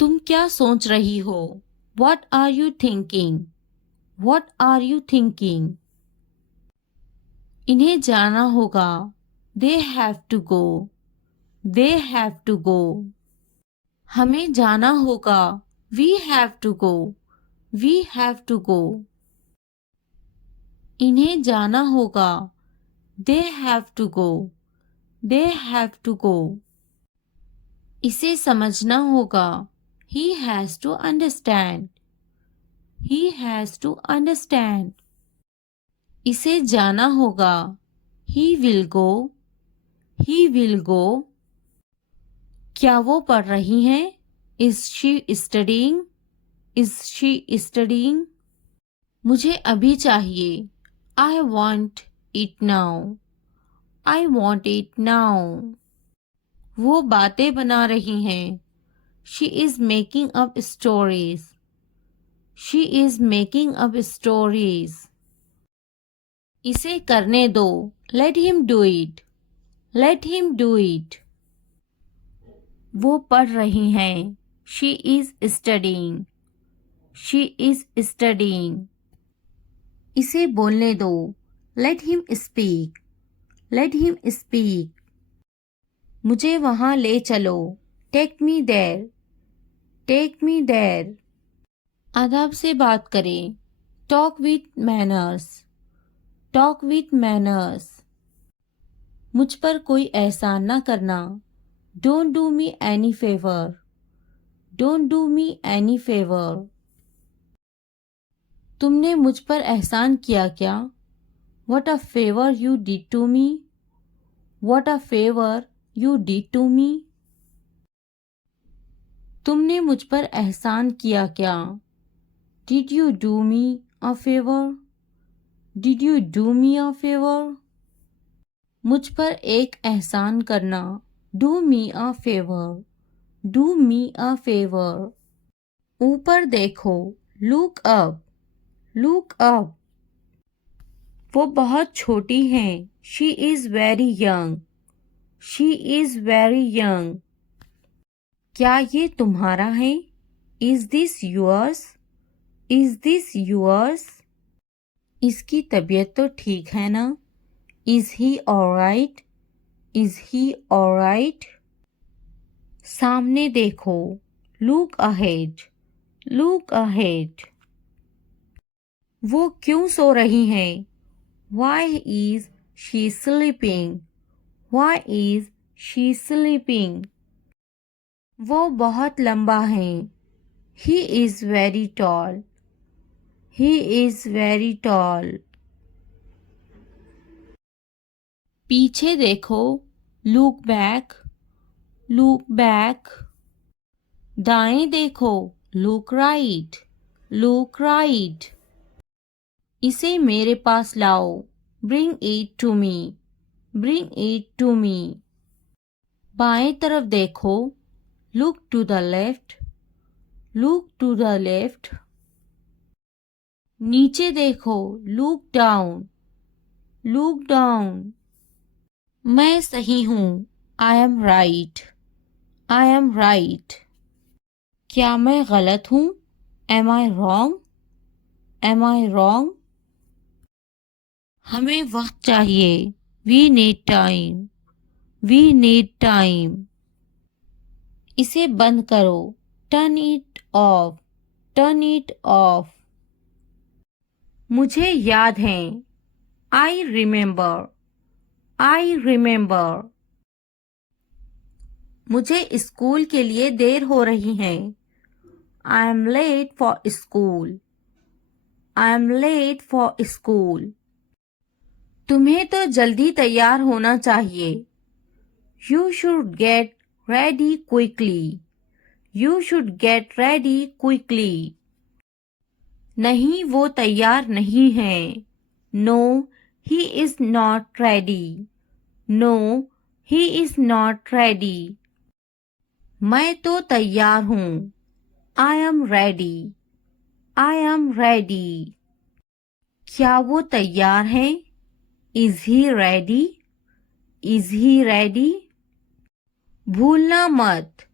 तुम क्या सोच रही हो? What are you thinking? What are you thinking? इन्हें जाना होगा। They have to go. They have to go. हमें जाना होगा। We have to go. We have to go. इन्हें जाना होगा। They have to go. They have to go. इसे समझना होगा। He has to understand. He has to understand. इसे जाना होगा। He will go. He will go. क्या वो पढ़ रही हैं? Is she studying? Is she studying? मुझे अभी चाहिए। I want it now. I want it now. वो बातें बना रही हैं। She is making up stories. She is making up stories. इसे करने दो। Let him do it. Let him do it. वो पढ़ रही हैं। She is studying. She is studying. इसे बोलने दो। Let him speak. Let him speak. मुझे वहाँ ले चलो। Take me there. Take me there. अदब से बात करें। Talk with manners. Talk with manners. मुझ पर कोई एहसान ना करना। Don't do me any favor. Don't do me any favor. तुमने मुझ पर एहसान किया क्या? What a favor you did to me. What a favor you did to me. तुमने मुझ पर एहसान किया क्या? Did you do me a favor? Did you do me a favor? मुझ पर एक एहसान करना। Do me a favor. Do me a favor. ऊपर देखो। Look up. Look up. वो बहुत छोटी हैं। She is very young. She is very young. क्या ये तुम्हारा है? Is this yours? Is this yours? इसकी तबीयत तो ठीक है ना? Is he alright? Is he alright? सामने देखो। Look ahead. Look ahead. वो क्यों सो रही हैं? Why is she sleeping? Why is she sleeping? वो बहुत लंबा है। He is very tall. He is very tall. पीछे देखो। Look back. Look back. दाएं देखो। Look right. Look right. इसे मेरे पास लाओ। Bring it to me. Bring it to me. बाएं तरफ देखो। Look to the left. Look to the left. नीचे देखो। Look down. Look down. मैं सही हूँ। I am right. I am right. क्या मैं गलत हूँ? Am I wrong? Am I wrong? हमें वक्त चाहिए। We need time. We need time. इसे बंद करो। Turn it off. Turn it off. मुझे याद है। I remember. I remember. मुझे स्कूल के लिए देर हो रही है। I am late for school. I am late for school. तुम्हें तो जल्दी तैयार होना चाहिए। You should get ready quickly. You should get ready quickly. नहीं, वो तैयार नहीं है। No, he is not ready. No, he is not ready. मैं तो तैयार हूँ। I am ready. I am ready. क्या वो तैयार है? Is he ready? Is he ready? भूलना मत।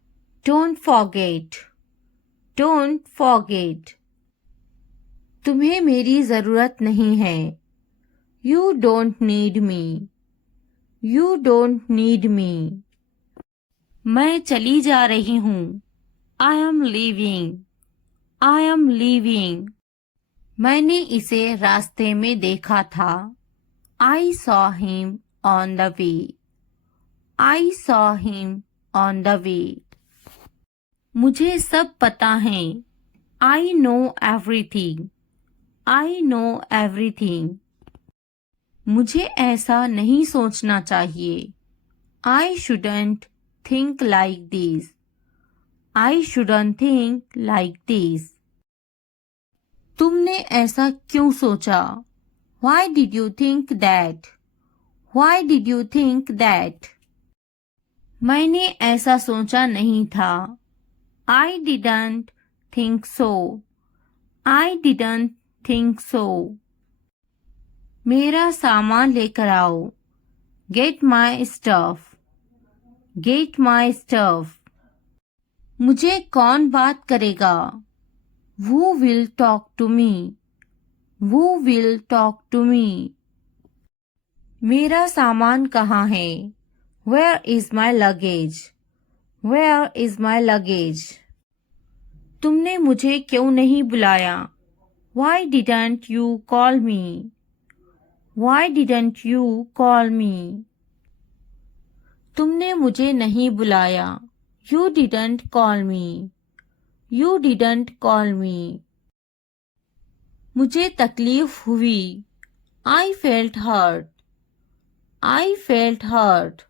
Don't forget. Don't forget. तुम्हें मेरी ज़रूरत नहीं है. You don't need me. You don't need me. मैं चली जा रही हूँ. I am leaving. I am leaving. मैंने इसे रास्ते में देखा था. I saw him on the way. I saw him on the way. मुझे सब पता है. I know everything. I know everything. मुझे ऐसा नहीं सोचना चाहिए. I shouldn't think like this. I shouldn't think like this. तुमने ऐसा क्यों सोचा? Why did you think that? Why did you think that? मैंने ऐसा सोचा नहीं था. I didn't think so. I didn't think so. मेरा सामान लेकर आओ. Get my stuff. Get my stuff. मुझे कौन बात करेगा? Who will talk to me? Who will talk to me? मेरा सामान कहाँ है? Where is my luggage? Where is my luggage? तुमने मुझे क्यों नहीं बुलाया? Why didn't you call me? Why didn't you call me? तुमने मुझे नहीं बुलाया. You didn't call me. You didn't call me. मुझे तकलीफ हुई. I felt hurt. I felt hurt.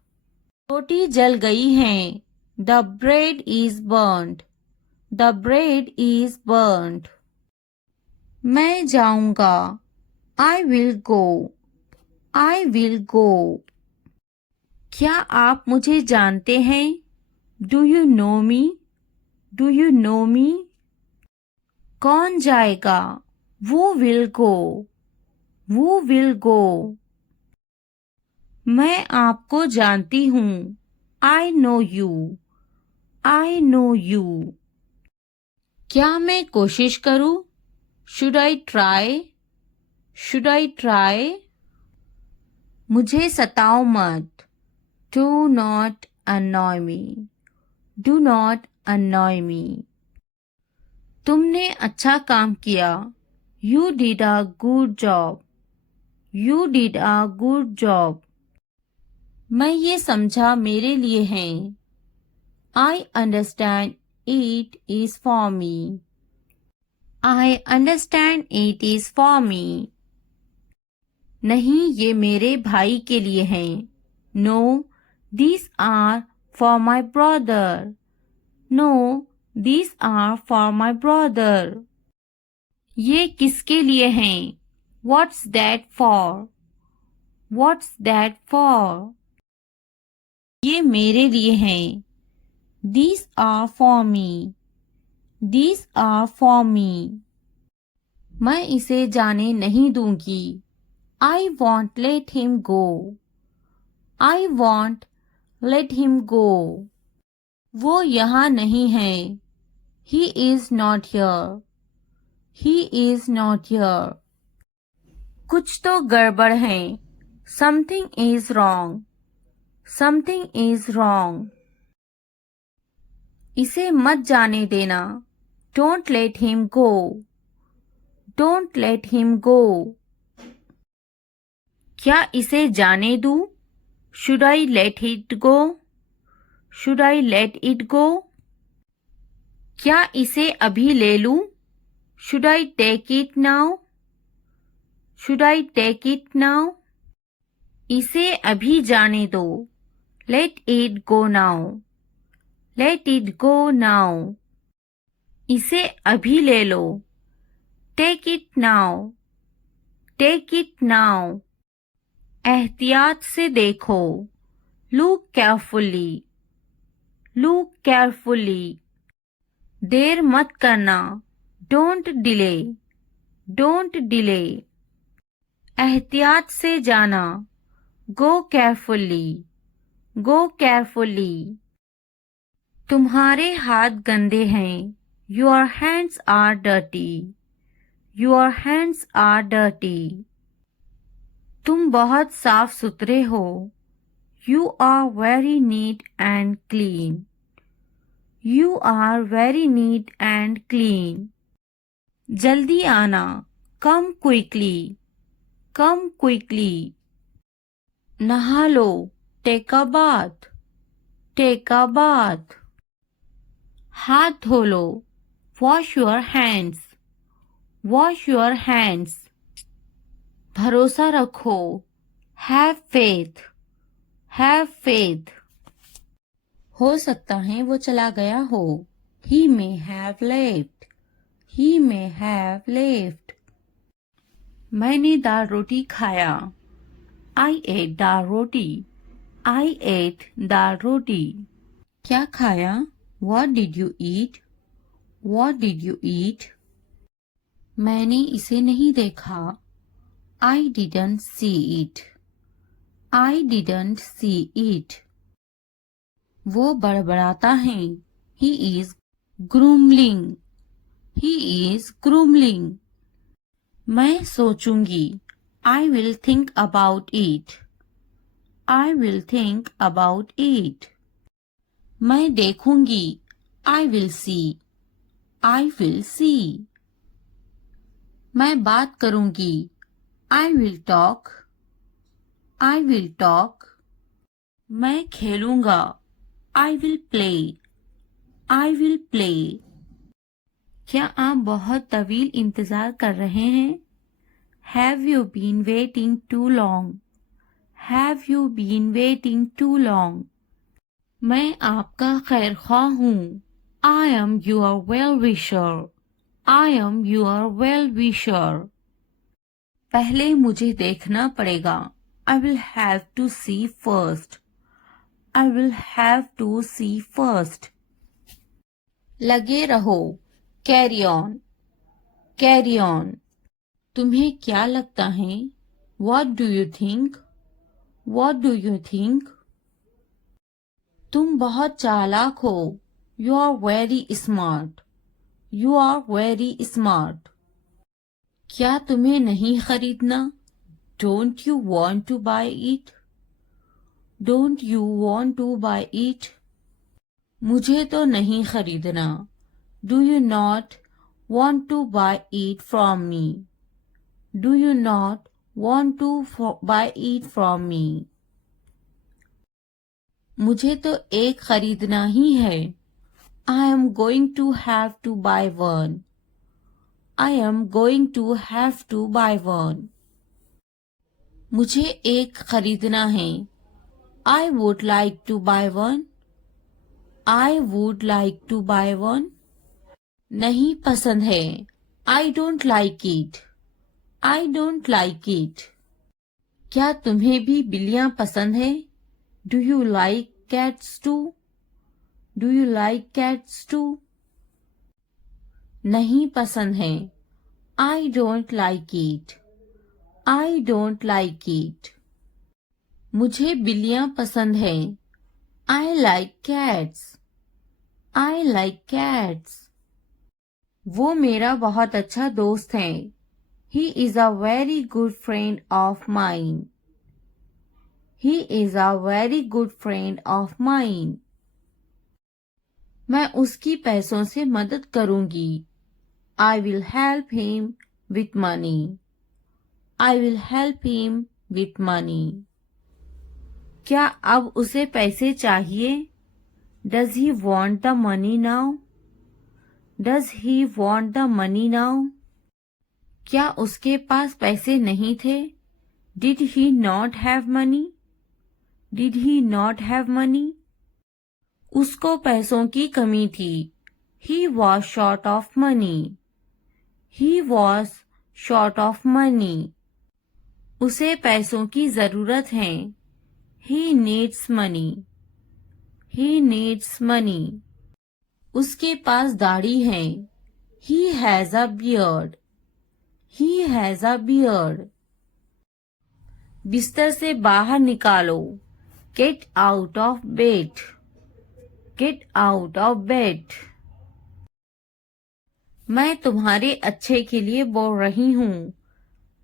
रोटी जल गई है. The bread is burnt. The bread is burnt. मैं जाऊंगा. I will go. I will go. क्या आप मुझे जानते हैं? Do you know me? Do you know me? कौन जाएगा? Who will go? Who will go? मैं आपको जानती हूँ. I know you. I know you. क्या मैं कोशिश करूँ? Should I try? Should I try? मुझे सताओ मत. Do not annoy me. Do not annoy me. तुमने अच्छा काम किया. You did a good job. You did a good job. मैं ये समझा मेरे लिए है. I understand it is for me. I understand it is for me. नहीं, ये मेरे भाई के लिए हैं. No, these are for my brother. No, these are for my brother. ये किसके लिए हैं? What's that for? What's that for? ये मेरे लिए हैं. These are for me. These are for me. मैं इसे जाने नहीं दूंगी. I won't let him go. I won't let him go. वो यहाँ नहीं है. He is not here. He is not here. कुछ तो गड़बड़ है. Something is wrong. Something is wrong. इसे मत जाने देना. Don't let him go. Don't let him go. क्या इसे जाने दूँ? Should I let it go? Should I let it go? क्या इसे अभी ले लूँ? Should I take it now? Should I take it now? इसे अभी जाने दो. Let it go now. Let it go now. इसे अभी ले लो. Take it now. Take it now. एहतियात से देखो. Look carefully. Look carefully. देर मत करना. Don't delay. Don't delay. एहतियात से जाना. Go carefully. Go carefully. तुम्हारे हाथ गंदे हैं. Your hands are dirty. Your hands are dirty. तुम बहुत साफ सुथरे हो. You are very neat and clean. You are very neat and clean. जल्दी आना. Come quickly. Come quickly. नहा लो. Take a bath. Take a bath. हाथ धो लो. Wash your hands. Wash your hands. भरोसा रखो. Have faith. Have faith. हो सकता है वो चला गया हो. He may have left. He may have left. मैंने दाल रोटी खाया. I ate dal roti. I ate दाल रोटी. क्या खाया? What did you eat? What did you eat? मैंने इसे नहीं देखा. I didn't see it. I didn't see it. वो बड़बड़ाता है. He is grumbling. He is grumbling. मैं सोचूंगी. I will think about it. I will think about it. मैं देखूंगी. I will see. I will see. मैं बात करूंगी. I will talk. I will talk. मैं खेलूंगा. I will play. I will play. क्या आप बहुत तवील इंतजार कर रहे हैं? Have you been waiting too long? Have you been waiting too long? मैं आपका खैर ख्वाह हूँ. I am your well-wisher. I am your well-wisher. पहले मुझे देखना पड़ेगा. I will have to see first. I will have to see first. लगे रहो. Carry on. Carry on. तुम्हें क्या लगता है? What do you think? What do you think? तुम बहुत चालाक हो. You are very smart. You are very smart. क्या तुम्हें नहीं खरीदना? Don't you want to buy it? Don't you want to buy it? मुझे तो नहीं खरीदना. Do you not want to buy it from me? Do you not want to buy it from me? मुझे तो एक खरीदना ही है. I am going to have to buy one. I am going to have to buy one. मुझे एक खरीदना है. I would like to buy one. I would like to buy one. नहीं पसंद है. I don't like it. I don't like it. क्या तुम्हें भी बिल्लियां पसंद है? Do you like cats too? Do you like cats too? नहीं पसंद है. I don't like it. I don't like it. मुझे बिल्लियां पसंद है. I like cats. I like cats. वो मेरा बहुत अच्छा दोस्त है. He is a very good friend of mine. He is a very good friend of mine. मैं उसकी पैसों से मदद करूंगी. I will help him with money. I will help him with money. क्या अब उसे पैसे चाहिए? Does he want the money now? Does he want the money now? क्या उसके पास पैसे नहीं थे? Did he not have money? Did he not have money? उसको पैसों की कमी थी. He was short of money. He was short of money. उसे पैसों की जरूरत है. He needs money. He needs money. उसके पास दाढ़ी है. He has a beard. He has a beard. बिस्तर से बाहर निकालो. Get out of bed. Get out of bed. मैं तुम्हारे अच्छे के लिए बोल रही हूँ।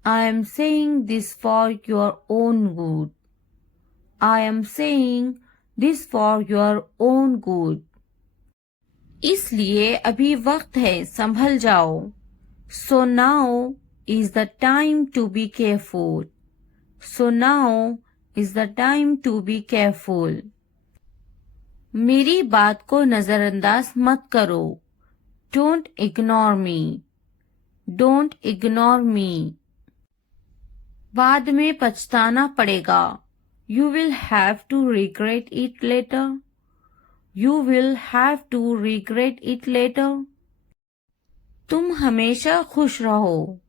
I am saying this for your own good. I am saying this for your own good. इसलिए अभी वक्त है, संभल जाओ। So now is the time to be careful. So now is the time to be careful. मेरी बात को नजरअंदाज मत करो। Don't ignore me. Don't ignore me. बाद में पछताना पड़ेगा। You will have to regret it later. You will have to regret it later. तुम हमेशा खुश रहो।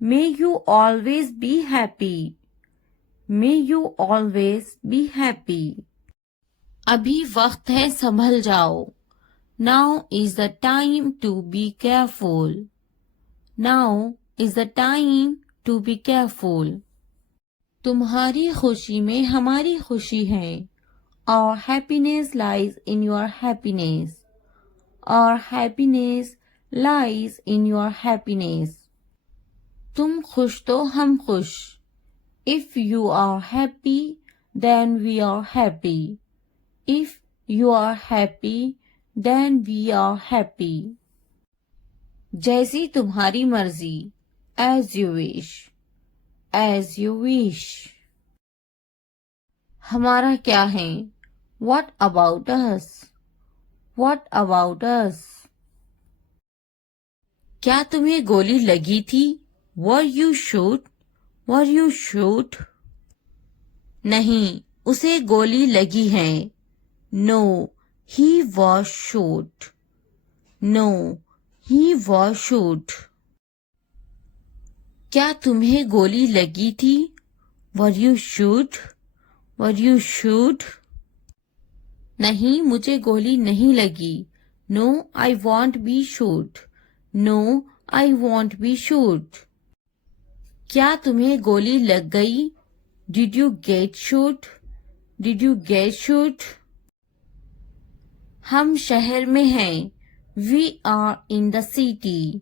May you always be happy. May you always be happy. अभी वक्त है, संभल जाओ। Now is the time to be careful. Now is the time to be careful. तुम्हारी खुशी में हमारी खुशी है। Our happiness lies in your happiness. Our happiness lies in your happiness. तुम खुश तो हम खुश। If you are happy, then we are happy. If you are happy, then we are happy. जैसी तुम्हारी मर्जी। As you wish. As you wish. हमारा क्या है? What about us? What about us? क्या तुम्हें गोली लगी थी? Were you shot? Were you shot? नहीं, उसे गोली लगी है। No, he was shot. No, he was shot. क्या तुम्हें गोली लगी थी? Were you shot? Were you shot? नहीं, मुझे गोली नहीं लगी। No, I won't be shot. No, I won't be shot. क्या तुम्हें गोली लग गई? Did you get shot? Did you get shot? हम शहर में हैं। We are in the city.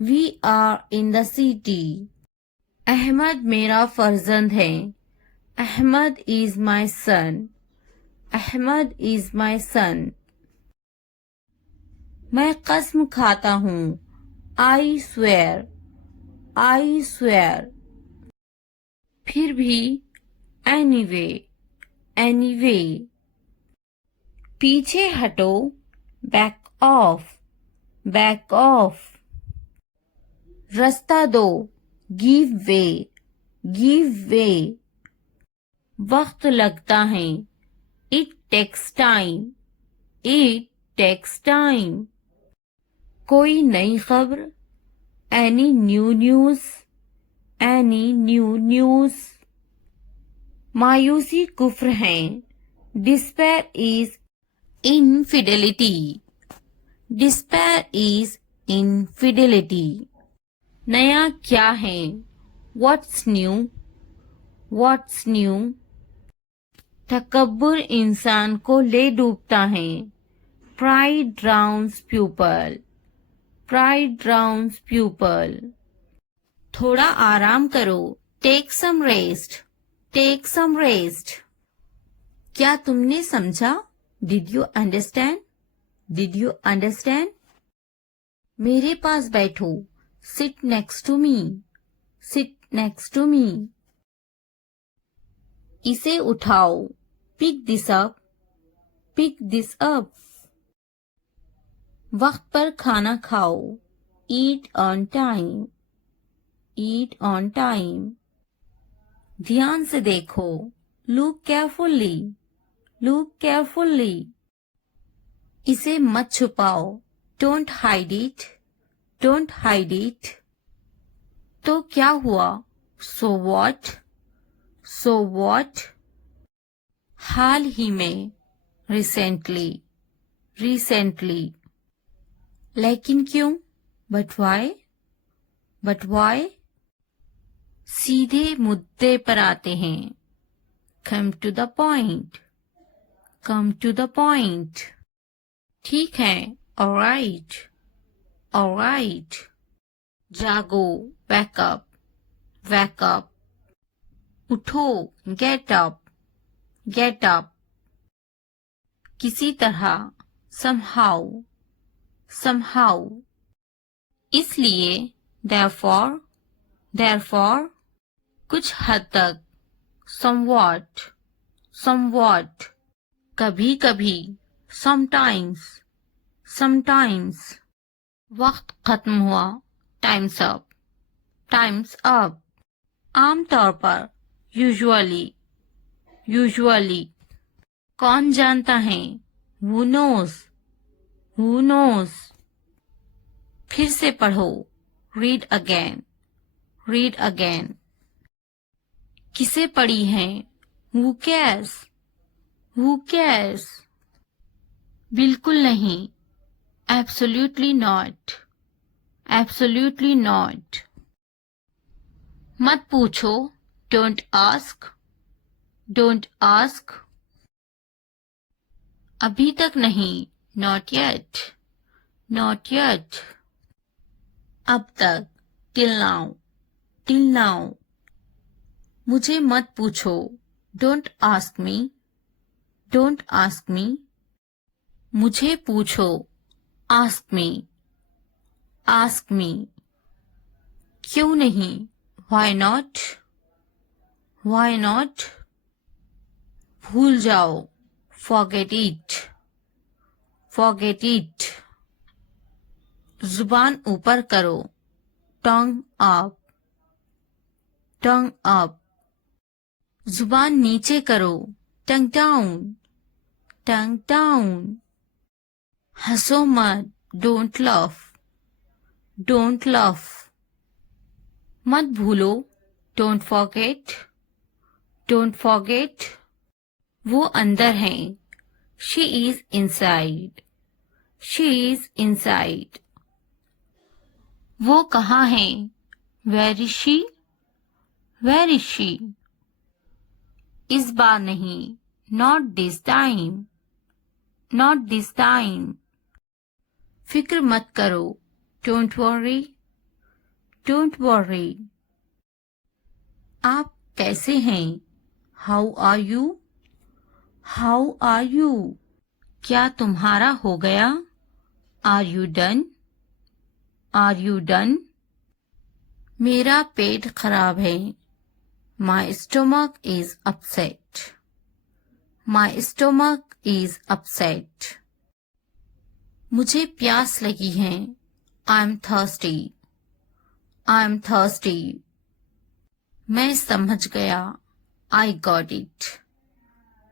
We are in the city. Ahmad मेरा फर्जंद है। Ahmad is my son. Ahmad is my son. मैं कसम खाता हूँ। I swear. I swear. फिर भी। Anyway. Anyway. पीछे हटो। Back off. Back off. रास्ता दो। Give way. Give way. वक्त लगता है। It takes time. It takes time. कोई नई खबर। Any new news? Any new news? मायूसी कुफ्र है। Despair is infidelity. Despair is infidelity. नया क्या है? What's new? What's new? तकब्बुर इंसान को ले डूबता है। Pride drowns pupil. Pride drowns pupil. थोड़ा आराम करो। Take some rest. Take some rest. क्या तुमने समझा? Did you understand? Did you understand? मेरे पास बैठो। Sit next to me. Sit next to me. इसे उठाओ। Pick this up. Pick this up. वक्त पर खाना खाओ। Eat on time. Eat on time. ध्यान से देखो। Look carefully. Look carefully. इसे मत छुपाओ। Don't hide it. Don't hide it. तो क्या हुआ? So what? So what? हाल ही में। Recently. Recently. लेकिन क्यों? But why? But why? सीधे मुद्दे पर आते हैं। Come to the point. Come to the point. ठीक है। Alright. ऑलराइट। जागो, wake up, wake up। उठो, get up, get up। किसी तरह, somehow, somehow। इसलिए, therefore, therefore। कुछ हद तक, somewhat, somewhat। कभी कभी, sometimes, sometimes। वक्त खत्म हुआ, time's up, time's up। आमतौर पर, usually, usually। कौन जानता है, who knows, who knows। फिर से पढ़ो, read again, read again। किसे पढ़ी है, who cares, who cares। बिल्कुल नहीं, absolutely not, absolutely not। मत पूछो, don't ask, don't ask। अभी तक नहीं, not yet, not yet। अब तक, till now, till now। मुझे मत पूछो, don't ask me, don't ask me। मुझे पूछो, ask me, ask me। क्यों नहीं, why not, why not। भूल जाओ, forget it, forget it। जुबान ऊपर करो, tongue up, tongue up। जुबान नीचे करो, tongue down, tongue down। हंसो मत, don't laugh, don't laugh। मत भूलो, don't forget, don't forget। वो अंदर है, she is inside, she is inside। वो कहाँ है, where is she, where is she। इस बार नहीं, not this time, not this time। फिक्र मत करो, don't worry, don't worry। आप कैसे हैं, how are you, how are you। क्या तुम्हारा हो गया, are you done, are you done। मेरा पेट खराब है, my stomach is upset, my stomach is upset। मुझे प्यास लगी है, I'm thirsty, I'm thirsty। मैं समझ गया, I got it,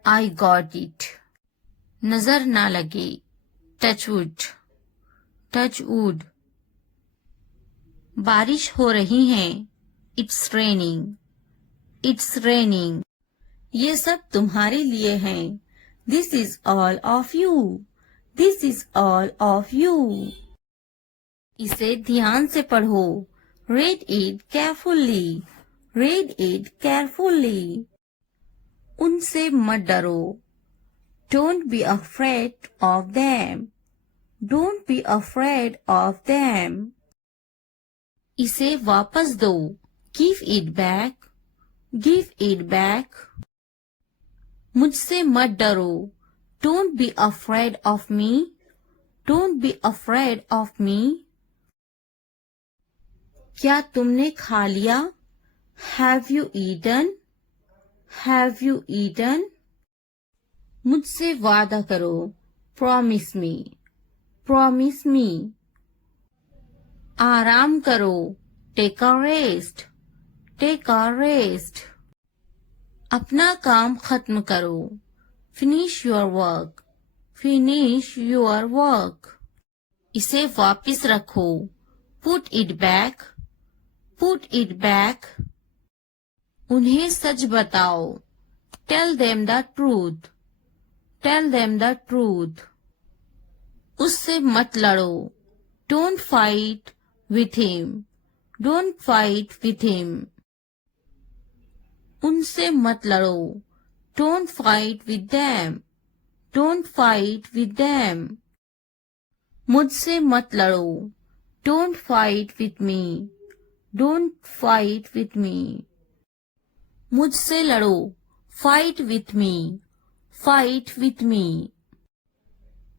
I got it। नजर ना लगे, touch wood, touch wood। बारिश हो रही है, it's raining, it's raining। ये सब तुम्हारे लिए है, this is all of you, this is all of you। इसे ध्यान से पढ़ो, read it carefully, read it carefully। उनसे मत डरो, don't be afraid of them, don't be afraid of them। इसे वापस दो, give it back, give it back। मुझसे मत डरो, don't be afraid of me, don't be afraid of me। क्या तुमने खा लिया, have you eaten, have you eaten। मुझसे वादा करो, promise me, promise me। आराम करो, take a rest, take a rest। अपना काम खत्म करो, finish your work, finish your work। इसे वापस रखो, put it back, put it back। उन्हें सच बताओ, tell them the truth, tell them the truth। उससे मत लड़ो, don't fight with him, don't fight with him। उनसे मत लड़ो, don't fight with them, don't fight with them। मुझसे मत लड़ो, Don't fight with me. Don't fight with me. मुझसे लड़ो. Fight with me. Fight with me.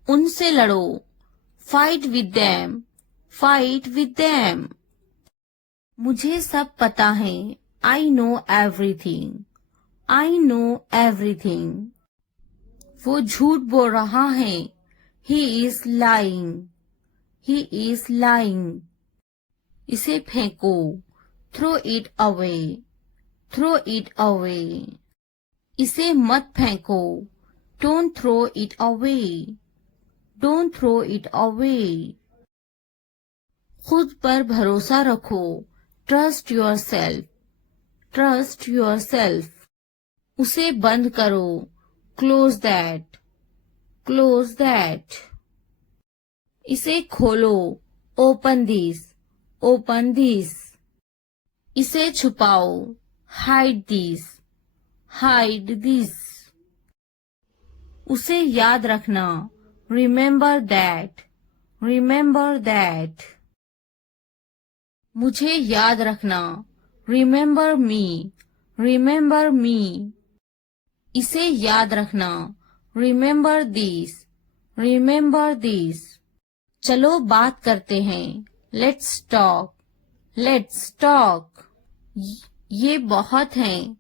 उनसे लड़ो. Fight with them. Fight with them. मुझे सब पता है. I know everything. I know everything. वो झूठ बोल रहा है. He is lying. He is lying. इसे फेंको. Throw it away. Throw it away. इसे मत फेंको. Don't throw it away. Don't throw it away. खुद पर भरोसा रखो. Trust yourself. Trust yourself. उसे बंद करो. Close that. Close that. इसे खोलो. Open this. Open this. इसे छुपाओ. Hide this. Hide this. उसे याद रखना. Remember that. Remember that. मुझे याद रखना. Remember me. Remember me. इसे याद रखना. Remember this. Remember this. चलो बात करते हैं. Let's talk. Let's talk. ये बहुत है.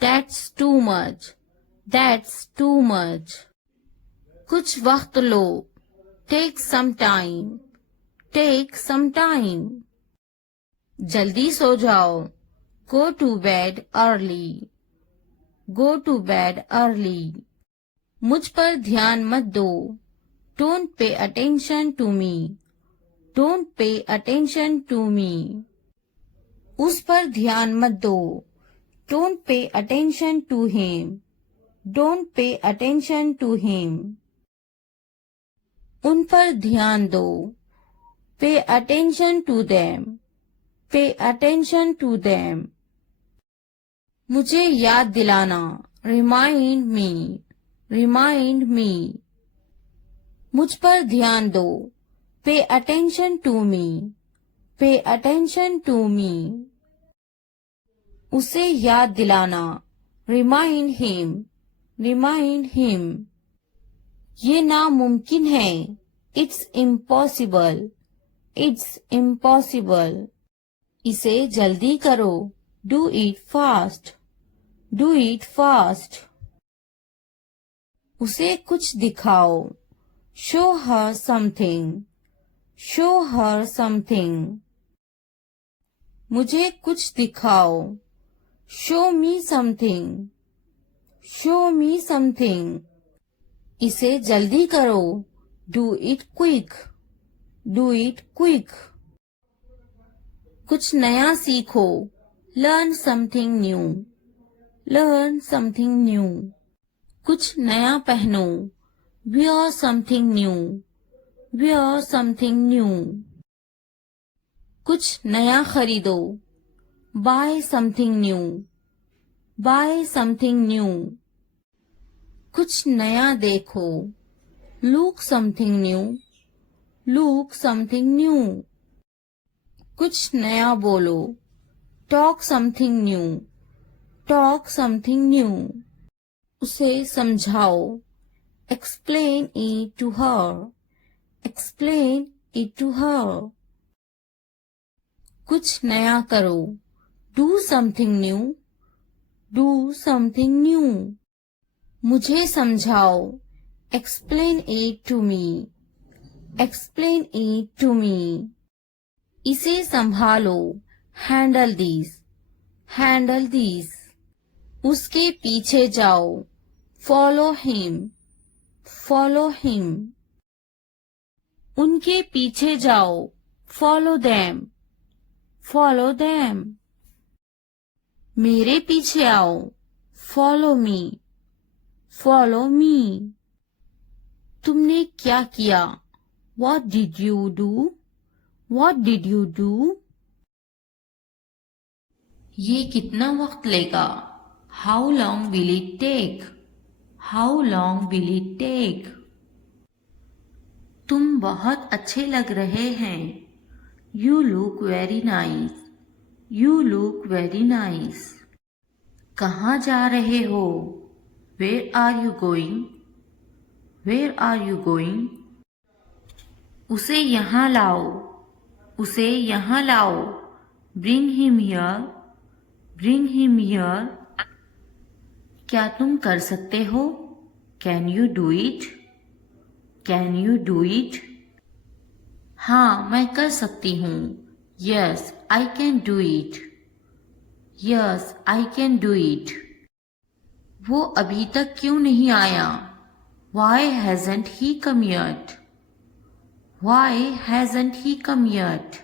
That's too much. That's too much. कुछ वक्त लो. Take some time. Take some time. जल्दी सो जाओ. Go to bed early. Go to bed early. मुझ पर ध्यान मत दो. Don't pay attention to me. Don't pay attention to me. उस पर ध्यान मत दो. Don't pay attention to him. Don't pay attention to him. उन पर ध्यान दो. Pay attention to them. Pay attention to them. मुझे याद दिलाना. Remind me. Remind me. मुझ पर ध्यान दो. Pay attention to me. Pay attention to me. उसे याद दिलाना. Remind him. Remind him. ये नामुमकिन है. It's impossible. It's impossible. इसे जल्दी करो. Do it fast. Do it fast. उसे कुछ दिखाओ. Show her something. Show her something. मुझे कुछ दिखाओ. Show me something. Show me something. इसे जल्दी करो. Do it quick. Do it quick. कुछ नया सीखो. Learn something new. Learn something new. कुछ नया पहनो. Wear something new. Wear something new. कुछ नया खरीदो. Buy something new. Buy something new. कुछ नया देखो. Look something new. Look something new. कुछ नया बोलो. Talk something new. Talk something new. उसे समझाओ. Explain it to her. Explain it to her. कुछ नया करो. Do something new. Do something new. मुझे समझाओ. Explain it to me. Explain it to me. इसे संभालो. Handle this. Handle this. उसके पीछे जाओ. Follow him. Follow him. उनके पीछे जाओ. Follow them. Follow them. मेरे पीछे आओ. Follow me. Follow me. तुमने क्या किया? What did you do? What did you do? ये कितना वक्त लेगा? How long will it take? How long will it take? तुम बहुत अच्छे लग रहे हैं. You look very nice. You look very nice. कहाँ जा रहे हो? Where are you going? Where are you going? उसे यहाँ लाओ. उसे यहाँ लाओ. Bring him here. Bring him here. क्या तुम कर सकते हो? Can you do it? Can you do it? हाँ, मैं कर सकती हूँ. Yes, I can do it. Yes, I can do it. वो अभी तक क्यों नहीं आया? Why hasn't he come yet? Why hasn't he come yet?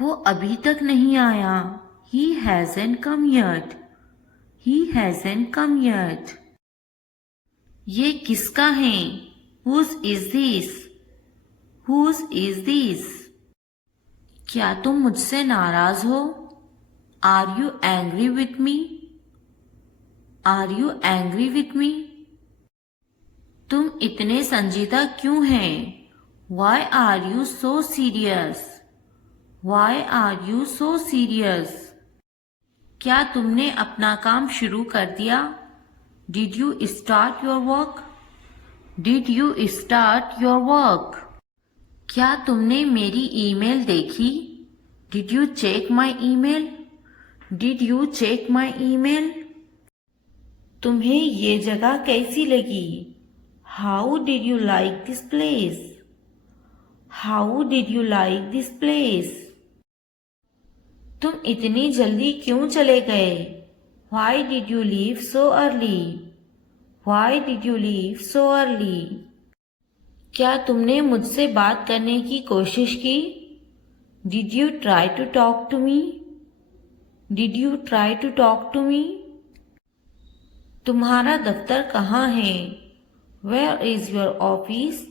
वो अभी तक नहीं आया. He hasn't come yet. He hasn't come yet. ये किसका है? Whose is this? Whose is this? क्या तुम मुझसे नाराज हो? Are you angry with me? Are you angry with me? तुम इतने संजीदा क्यों हैं? Why are you so serious? Why are you so serious? क्या तुमने अपना काम शुरू कर दिया? Did you start your work? Did you start your work? क्या तुमने मेरी ईमेल देखी? Did you check my email? Did you check my email? तुम्हें ये जगह कैसी लगी? How did you like this place? How did you like this place? तुम इतनी जल्दी क्यों चले गए? Why did you leave so early? Why did you leave so early? क्या तुमने मुझसे बात करने की कोशिश की? Did you try to talk to me? Did you try to talk to me? तुम्हारा दफ्तर कहाँ है? Where is your office?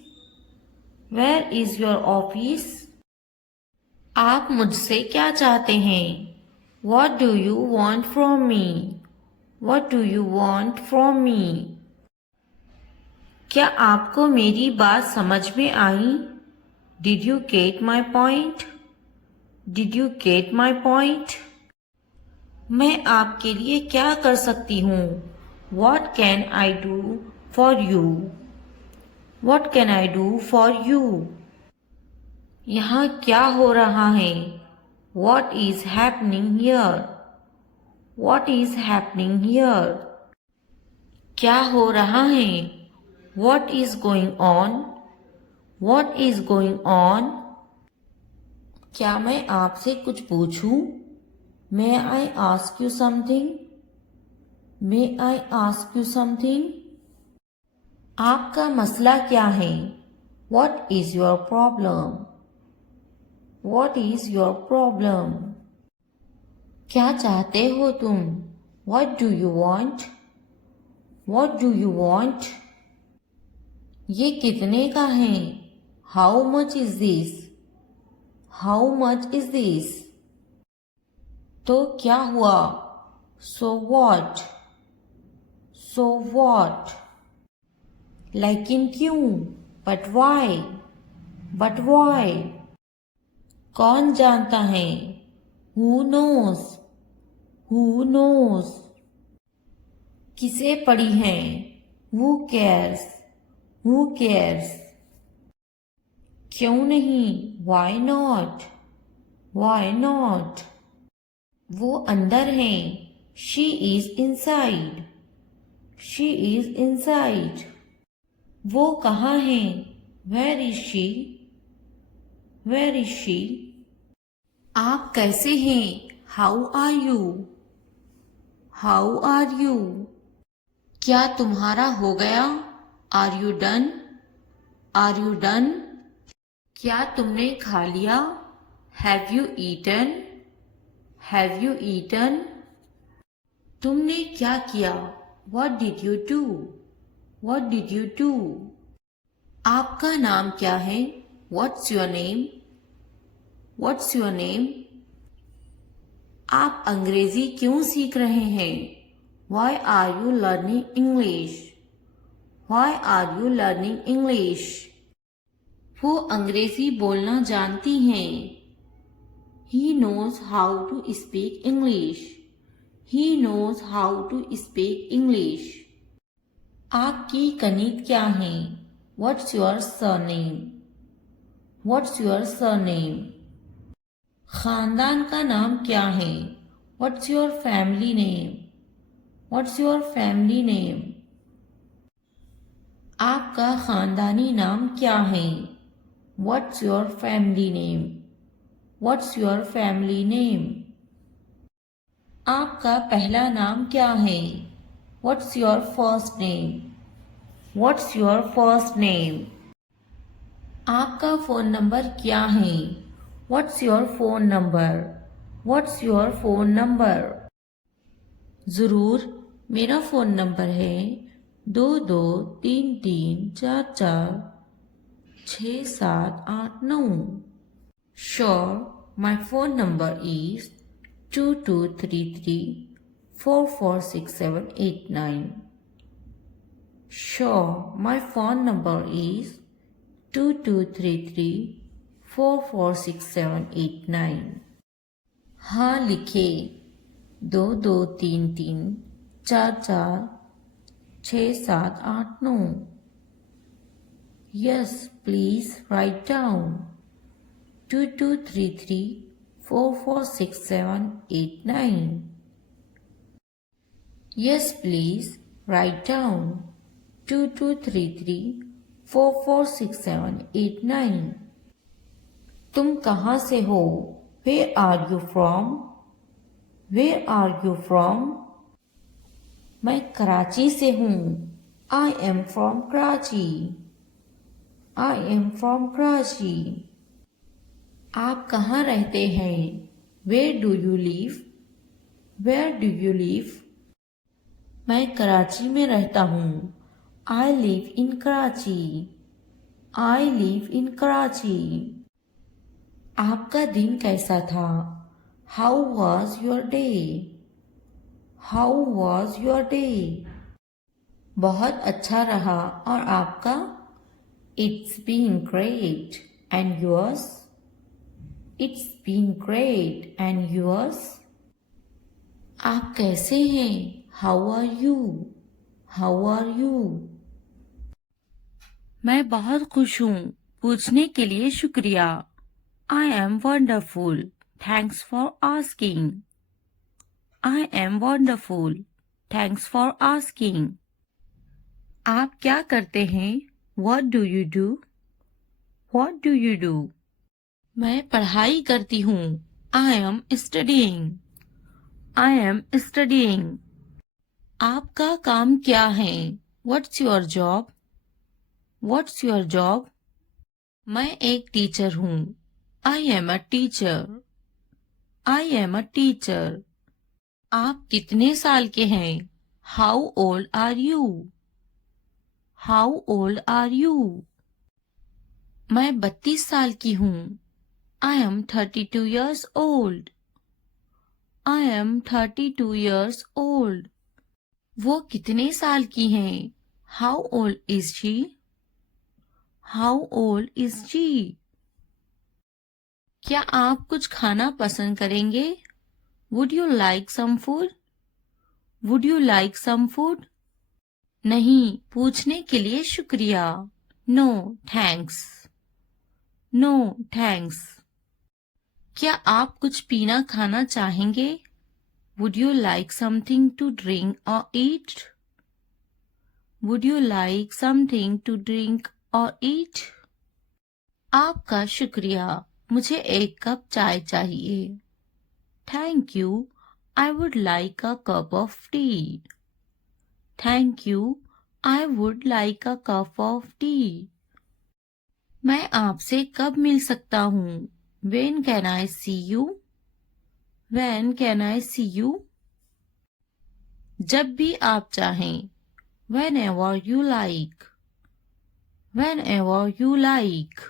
Where is your office? आप मुझसे क्या चाहते हैं? What do you want from me? What do you want from me? क्या आपको मेरी बात समझ में आई? Did you get my point? Did you get my point? मैं आपके लिए क्या कर सकती हूँ? What can I do for you? What can I do for you? यहाँ क्या हो रहा है? What is happening here? What is happening here? क्या हो रहा है? What is going on? What is going on? क्या मैं आपसे कुछ पूछूं? May I ask you something? May I ask you something? आपका मसला क्या है? What is your problem? What is your problem? क्या चाहते हो तुम? What do you want? What do you want? ये कितने का है? How much is this? How much is this? तो क्या हुआ? So what? So what? लेकिन क्यों? But why? But why? कौन जानता है? Who knows? Who knows? किसे पड़ी है? Who cares? Who cares? क्यों नहीं? Why not? Why not? वो अंदर है. She is inside. She is inside. वो कहाँ है? Where is she? Where is she? आप कैसे हैं? How are you? How are you? क्या तुम्हारा हो गया? Are you done? Are you done? क्या तुमने खा लिया? Have you eaten? Have you eaten? तुमने क्या किया? What did you do? What did you do? आपका नाम क्या है? What's your name? What's your name? आप अंग्रेजी क्यों सीख रहे हैं? Why are you learning English? Why are you learning English? वो अंग्रेजी बोलना जानती हैं। He knows how to speak English. He knows how to speak English. आपकी कनीत क्या है? What's your surname? What's your surname? खानदान का नाम क्या है? What's your family name? What's your family name? आपका खानदानी नाम क्या है? What's your family name? What's your family name? आपका पहला नाम क्या है? What's your first name? What's your first name? आपका फ़ोन नंबर क्या है? What's your phone number? What's your phone number? ज़रूर, मेरा फ़ोन नंबर है 2233446789. Sure, my phone number is 2233446789. Sure, my phone number is 2233446789. हाँ लिखे 2233446789. Yes, please write down 2233446789. Yes, please write down 2233446789. तुम कहाँ से हो? Where are you from? Where are you from? मैं कराची से हूँ. I am from Karachi. I am from Karachi. आप कहाँ रहते हैं? Where do you live? Where do you live? मैं कराची में रहता हूँ. I live in Karachi. I live in Karachi. आपका दिन कैसा था? How was your day? How was your day? बहुत अच्छा रहा. और आपका? It's been great. And yours? It's been great. And yours? आप कैसे हैं? How are you? How are you? मैं बहुत खुश हूँ. पूछने के लिए शुक्रिया. I am wonderful. Thanks for asking. I am wonderful. Thanks for asking. आप क्या करते हैं? What do you do? What do you do? मैं पढ़ाई करती हूँ. I am studying. I am studying. आपका काम क्या है? What's your job? What's your job? मैं एक टीचर हूँ. I am a teacher. I am a teacher. आप कितने साल के हैं? How old are you? How old are you? मैं 32 साल की हूँ. I am 32 years old. I am 32 years old. वो कितने साल की हैं? How old is she? How old is she? क्या आप कुछ खाना पसंद करेंगे? Would you like some food? Would you like some food? नहीं, पूछने के लिए शुक्रिया. No, thanks. No, thanks. क्या आप कुछ पीना खाना चाहेंगे? Would you like something to drink or eat? Would you like something to drink or eat? आपका शुक्रिया. मुझे एक कप चाय चाहिए. Thank you. I would like a cup of tea. Thank you. I would like a cup of tea. मैं आपसे कब मिल सकता हूँ? When can I see you? When can I see you? जब भी आप चाहें. Whenever you like. Whenever you like.